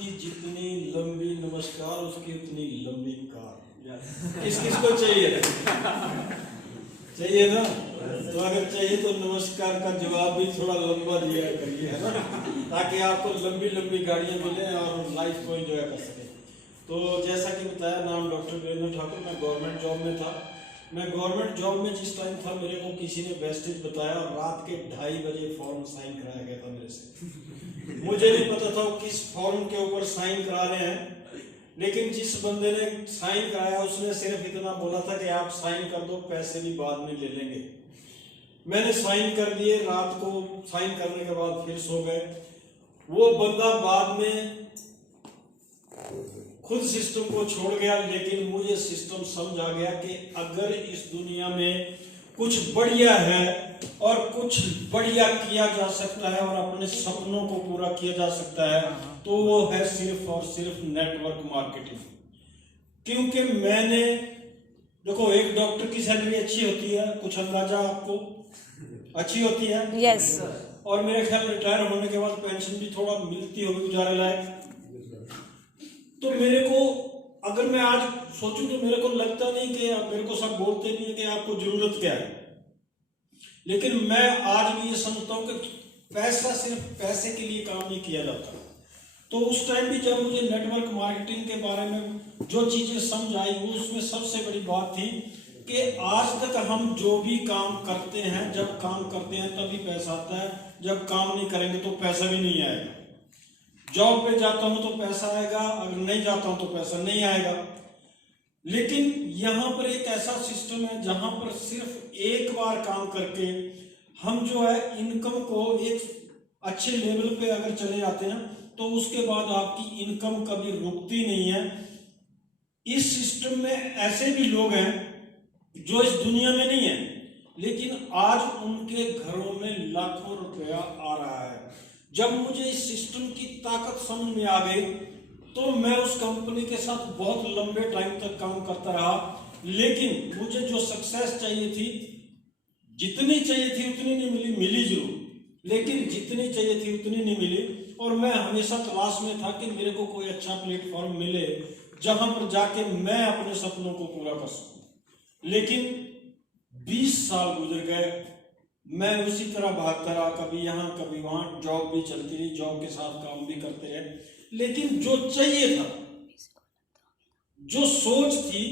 की जितनी लंबी नमस्कार उसकी उतनी लंबी कार। किस किस को चाहिए? चाहिए ना? तो अगर चाहिए तो नमस्कार का जवाब भी थोड़ा लंबा दिया करिए, है ना, ताकि आपको लंबी लंबी गाड़ियां मिले और लाइफ को एंजॉय कर सके। तो जैसा कि बताया, नाम डॉक्टर वीरेंद्र ठाकुर, मैं गवर्नमेंट जॉब में था। मैं गवर्नमेंट जॉब में जिस टाइम था, मेरे को किसी ने वेस्टेज बताया और रात के 2:30 बजे फॉर्म साइन कराया गया था मेरे से। मुझे नहीं पता था किस फॉर्म के ऊपर साइन करा रहे हैं, लेकिन जिस बंदे ने साइन कराया उसने सिर्फ इतना बोला था कि आप साइन कर दो, पैसे भी बाद में ले लेंगे। मैंने साइन कर दिए, रात को साइन करने के बाद फिर सो गए। वो बंदा बाद में खुद सिस्टम को छोड़ गया, लेकिन मुझे सिस्टम समझ आ गया कि अगर इस दुनिया में कुछ बढ़िया है और कुछ बढ़िया किया जा सकता है और अपने सपनों को पूरा किया जा सकता है, तो वो है सिर्फ और सिर्फ नेटवर्क मार्केटिंग। क्योंकि मैंने देखो, एक डॉक्टर की सैलरी अच्छी होती है, कुछ अंदाजा आपको अच्छी होती है। यस। और मेरे ख्याल रिटायर होने के बाद पेंशन भी थोड़ा मिलती होगी गुजारे लायक। तो मेरे को, अगर मैं आज सोचूं तो मेरे को लगता नहीं कि मेरे को सब बोलते नहीं है कि आपको जरूरत क्या है, लेकिन मैं आज भी ये समझता हूं कि पैसा सिर्फ पैसे के लिए काम नहीं किया जाता। तो उस टाइम भी जब मुझे नेटवर्क मार्केटिंग के बारे में जो चीजें समझ आई, वो उसमें सबसे बड़ी बात थी कि आज तक हम जो भी काम करते हैं, जब काम करते हैं तभी पैसा आता है, जब काम नहीं करेंगे तो पैसा भी नहीं आएगा। जॉब पे जाता हूं तो पैसा आएगा, अगर नहीं जाता हूं तो पैसा नहीं आएगा। लेकिन यहां पर एक ऐसा सिस्टम है जहां पर सिर्फ एक बार काम करके हम जो है इनकम को एक अच्छे लेवल पे अगर चले जाते हैं, तो उसके बाद आपकी इनकम कभी रुकती नहीं है। इस सिस्टम में ऐसे भी लोग हैं जो इस दुनिया में नहीं है, लेकिन आज उनके घरों में लाखों रुपया आ रहा है। जब मुझे इस सिस्टम की ताकत समझ में आ गई, तो मैं उस कंपनी के साथ बहुत लंबे टाइम तक काम करता रहा। लेकिन मुझे जो सक्सेस चाहिए थी, जितनी चाहिए थी उतनी नहीं मिली, मिली जरूर, लेकिन जितनी चाहिए थी उतनी नहीं मिली। और मैं हमेशा तलाश में था कि मेरे को कोई अच्छा प्लेटफॉर्म मिले जहां पर जाके मैं अपने सपनों को पूरा कर सकूं। लेकिन 20 साल गुजर गए, मैं उसी तरह भागता रहा, कभी यहाँ कभी वहां। जॉब भी चलती रही, जॉब के साथ काम भी करते रहे, लेकिन जो चाहिए था, जो सोच थी,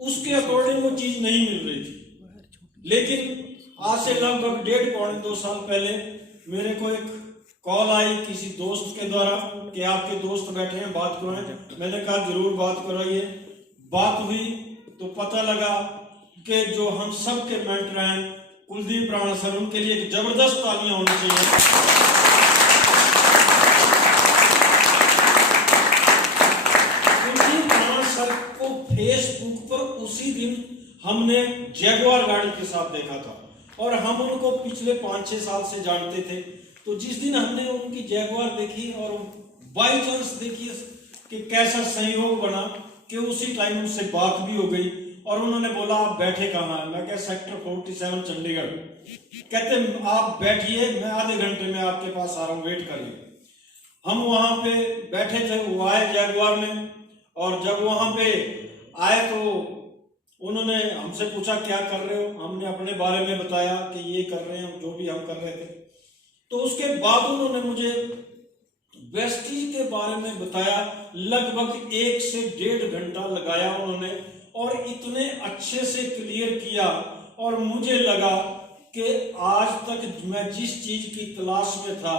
उसके अकॉर्डिंग वो चीज नहीं मिल रही थी। लेकिन आज से लगभग 1.5-2 साल पहले मेरे को एक कॉल आई किसी दोस्त के द्वारा कि आपके दोस्त बैठे हैं, बात करें। मैंने कहा जरूर बात कराइए। बात हुई तो पता लगा कि जो हम सब के मेंटर हैं कुलदीप राणा सर, उनके लिए एक जबरदस्त तालियां होनी चाहिए। कुलदीप राणा सर को फेसबुक पर उसी दिन हमने जैगुआर गाड़ी के साथ देखा था और हम उनको पिछले 5-6 साल से जानते थे। तो जिस दिन हमने उनकी जैगुआर देखी और बाई चांस देखी कि कैसा संयोग बना कि उसी टाइम उनसे बात भी हो गई और उन्होंने बोला आप बैठे कहाँ हैं? मैं क्या सेक्टर 47 चंडीगढ़। कहते आप बैठिए, मैं आधे घंटे में आपके पास आ रहा हूँ, वेट करिए। हम वहां पे बैठे थे, वो आए जैगुआर में, और जब वहां पे आए तो उन्होंने हमसे पूछा क्या कर रहे हो। हमने अपने बारे में बताया कि ये कर रहे हैं, जो भी हम कर रहे थे। तो उसके बाद उन्होंने मुझे वेस्टीज के बारे में बताया। लगभग 1 से 1.5 घंटा लगाया उन्होंने और इतने अच्छे से क्लियर किया, और मुझे लगा कि आज तक मैं जिस चीज की तलाश में था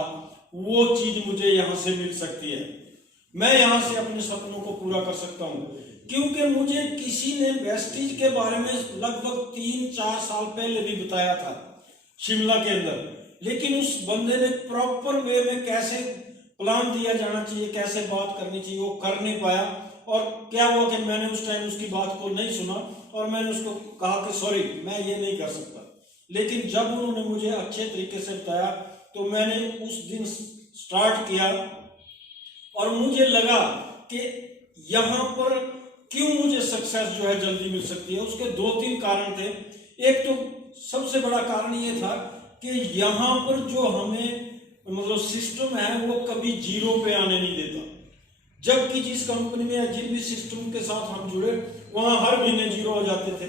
वो चीज मुझे यहां से मिल सकती है। मैं यहां से अपने सपनों को पूरा कर सकता हूं, क्योंकि मुझे किसी ने वेस्टीज के बारे में लगभग 3-4 साल पहले भी बताया था शिमला के अंदर, लेकिन उस बंदे ने प्रॉपर वे में कैसे प्लान दिया जाना चाहिए, कैसे बात करनी चाहिए, वो कर नहीं पाया। और क्या हुआ कि मैंने उस टाइम उसकी बात को नहीं सुना और मैंने उसको कहा कि सॉरी, मैं ये नहीं कर सकता। लेकिन जब उन्होंने मुझे अच्छे तरीके से बताया तो मैंने उस दिन स्टार्ट किया और मुझे लगा कि यहाँ पर क्यों मुझे सक्सेस जो है जल्दी मिल सकती है। उसके 2-3 कारण थे। एक तो सबसे बड़ा कारण ये था कि यहाँ पर जो हमें मतलब सिस्टम है वो कभी जीरो पे आने नहीं देता। जबकि जिस कंपनी में या जिन भी सिस्टम के साथ हम जुड़े वहां हर महीने 0 हो जाते थे।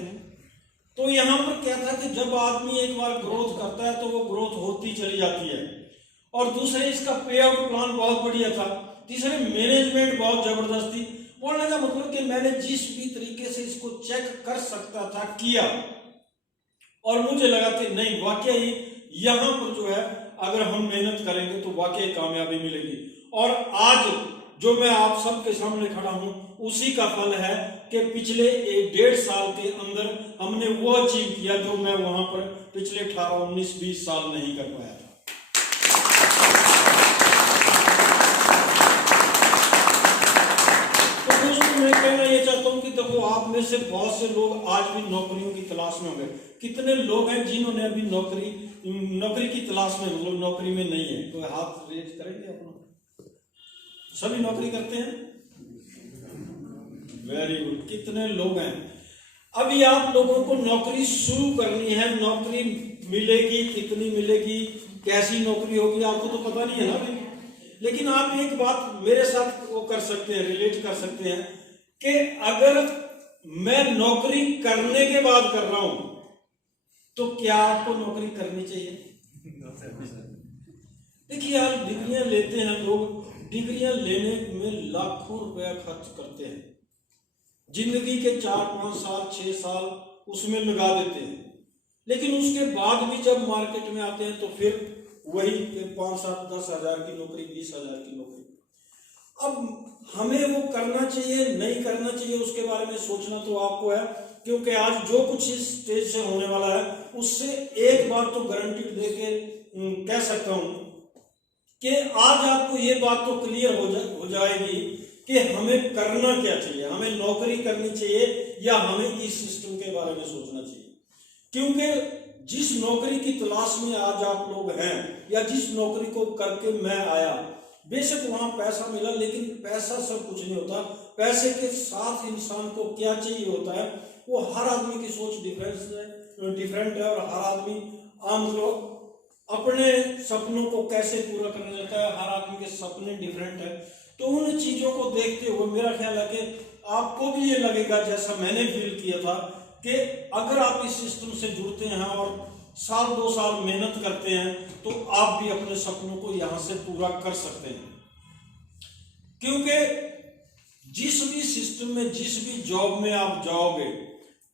तो यहाँ पर क्या था कि जब आदमी एक बार ग्रोथ करता है तो वो ग्रोथ होती चली जाती है। और दूसरे इसका पे आउट प्लान बहुत बढ़िया था। तीसरे मैनेजमेंट बहुत जबरदस्त थी। बोलने का मतलब कि मैंने जिस भी तरीके से इसको चेक कर सकता था किया, और मुझे लगा कि नहीं वाकई यहाँ पर जो है अगर हम मेहनत करेंगे तो वाकई कामयाबी मिलेगी। और आज जो मैं आप सबके सामने खड़ा हूं उसी का फल है कि पिछले 1.5 साल के अंदर हमने वो अचीव किया जो मैं वहां पर पिछले 18, 19, 20 साल नहीं कर पाया था। तो दोस्तों मैं कहना ये चाहता हूं कि देखो आप में से बहुत से लोग आज भी नौकरियों की तलाश में होंगे। कितने लोग हैं जिन्होंने अभी नौकरी की तलाश में, मतलब नौकरी में नहीं है? तो हाथ रेज करेंगे अपना। सभी नौकरी करते हैं? Very good. कितने लोग हैं? अभी आप लोगों को नौकरी शुरू करनी है। नौकरी मिलेगी, कितनी मिलेगी, कैसी नौकरी होगी आपको तो पता नहीं है ना अभी। लेकिन आप एक बात मेरे साथ वो कर सकते हैं, रिलेट कर सकते हैं कि अगर मैं नौकरी करने के बाद कर रहा हूं तो क्या आपको नौकरी करनी चाहिए? देखिए यार, डिग्रियां लेते हैं लोग, डिग्रियां लेने में लाखों रुपया खर्च करते हैं, जिंदगी के 4, 5 साल, 6 साल उसमें लगा देते हैं। लेकिन उसके बाद भी जब मार्केट में आते हैं तो फिर वही 5, 7, 10 हजार की नौकरी, 20 हजार की नौकरी। अब हमें वो करना चाहिए नहीं करना चाहिए उसके बारे में सोचना तो आपको है, क्योंकि आज जो कुछ इस स्टेज से होने वाला है उससे एक बात तो गारंटीड देके कह सकता हूं कि आज आपको ये बात तो क्लियर हो जाएगी कि हमें करना क्या चाहिए। हमें नौकरी करनी चाहिए या हमें इस सिस्टम के बारे में सोचना चाहिए। क्योंकि जिस नौकरी की तलाश में आज आप लोग हैं या जिस नौकरी को करके मैं आया, बेशक वहां पैसा मिला, लेकिन पैसा सब कुछ नहीं होता। पैसे के साथ इंसान को क्या चाहिए होता है, वो हर आदमी की सोच डिफरेंट है और हर आदमी मतलब अपने सपनों को कैसे पूरा करना चाहता है, हर आदमी के सपने डिफरेंट है। तो उन चीजों को देखते हुए मेरा ख्याल है कि आपको भी ये लगेगा, जैसा मैंने फील किया था, कि अगर आप इस सिस्टम से जुड़ते हैं और 1, 2 साल मेहनत करते हैं तो आप भी अपने सपनों को यहां से पूरा कर सकते हैं। क्योंकि जिस भी सिस्टम में, जिस भी जॉब में आप जाओगे,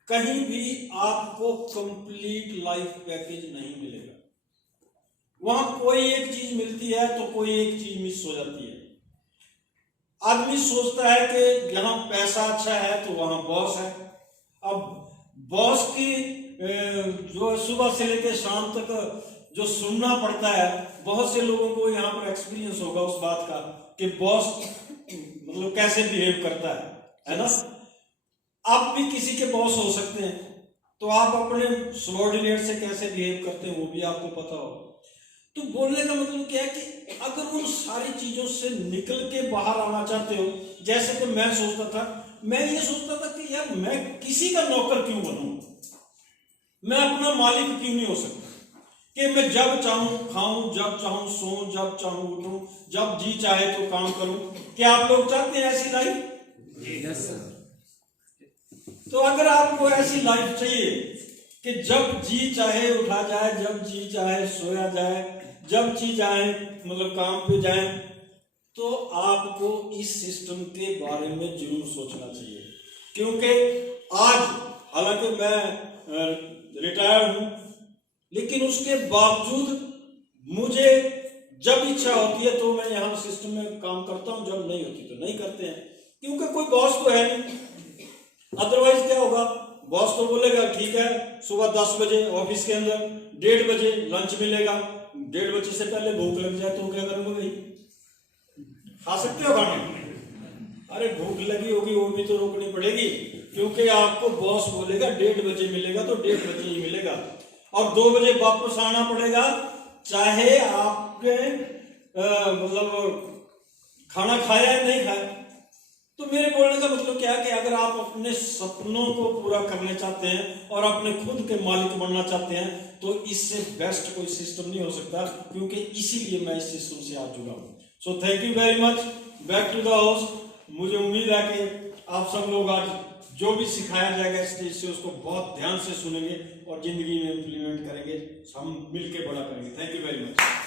कहीं भी आपको कंप्लीट लाइफ पैकेज नहीं मिलेगा। वहां कोई एक चीज मिलती है तो कोई एक चीज मिस हो जाती है। आदमी सोचता है कि यहां पैसा अच्छा है तो वहां बॉस है। अब बॉस की जो सुबह से लेकर शाम तक जो सुनना पड़ता है, बहुत से लोगों को यहाँ पर एक्सपीरियंस होगा उस बात का कि बॉस मतलब कैसे बिहेव करता है ना। आप भी किसी के बॉस हो सकते हैं, तो आप अपने सबॉर्डिनेट से कैसे बिहेव करते हैं वो भी आपको पता हो। तो बोलने का मतलब क्या है कि अगर उन सारी चीजों से निकल के बाहर आना चाहते हो, जैसे कि मैं सोचता था, मैं ये सोचता था कि यार मैं किसी का नौकर क्यों बनूं, मैं अपना मालिक क्यों नहीं हो सकता कि मैं जब चाहूं खाऊं, जब चाहूं सोऊं, जब चाहूं उठूं, जब जी चाहे तो काम करूं। क्या आप लोग चाहते हैं ऐसी लाइफ? Yes sir. तो अगर आपको ऐसी लाइफ चाहिए कि जब जी चाहे उठा जाए, जब जी चाहे सोया जाए, जब जी चाहे मतलब काम पे जाए, तो आपको इस सिस्टम के बारे में जरूर सोचना चाहिए। क्योंकि आज हालांकि मैं रिटायर्ड हूं, लेकिन उसके बावजूद मुझे जब इच्छा होती है तो मैं यहाँ सिस्टम में काम करता हूं, जब नहीं होती तो नहीं करते हैं, क्योंकि कोई बॉस तो है नहीं। अदरवाइज क्या होगा, बॉस तो बोलेगा ठीक है सुबह 10 बजे ऑफिस के अंदर, 1:30 बजे लंच मिलेगा, 1:30 बजे से पहले भूख लग जाए तो क्या करूंगा भाई, खा सकते हो खाना? अरे भूख लगी होगी वो भी तो रोकनी पड़ेगी, क्योंकि आपको बॉस बोलेगा 1:30 बजे मिलेगा तो 1:30 बजे ही मिलेगा, और 2 बजे वापस आना पड़ेगा, चाहे आपने मतलब खाना खाया या नहीं खाया। तो मेरे बोलने का मतलब क्या है कि अगर आप अपने सपनों को पूरा करना चाहते हैं और अपने खुद के मालिक बनना चाहते हैं तो इससे बेस्ट कोई सिस्टम नहीं हो सकता, क्योंकि इसीलिए मैं इस सिस्टम से आज जुड़ा हूं। So thank you very much. Back to the house. मुझे उम्मीद है कि आप सब लोग आज जो भी सिखाया जाएगा स्टेज से उसको बहुत ध्यान से सुनेंगे और जिंदगी में इम्प्लीमेंट करेंगे, हम मिलकर बड़ा करेंगे। Thank you very much.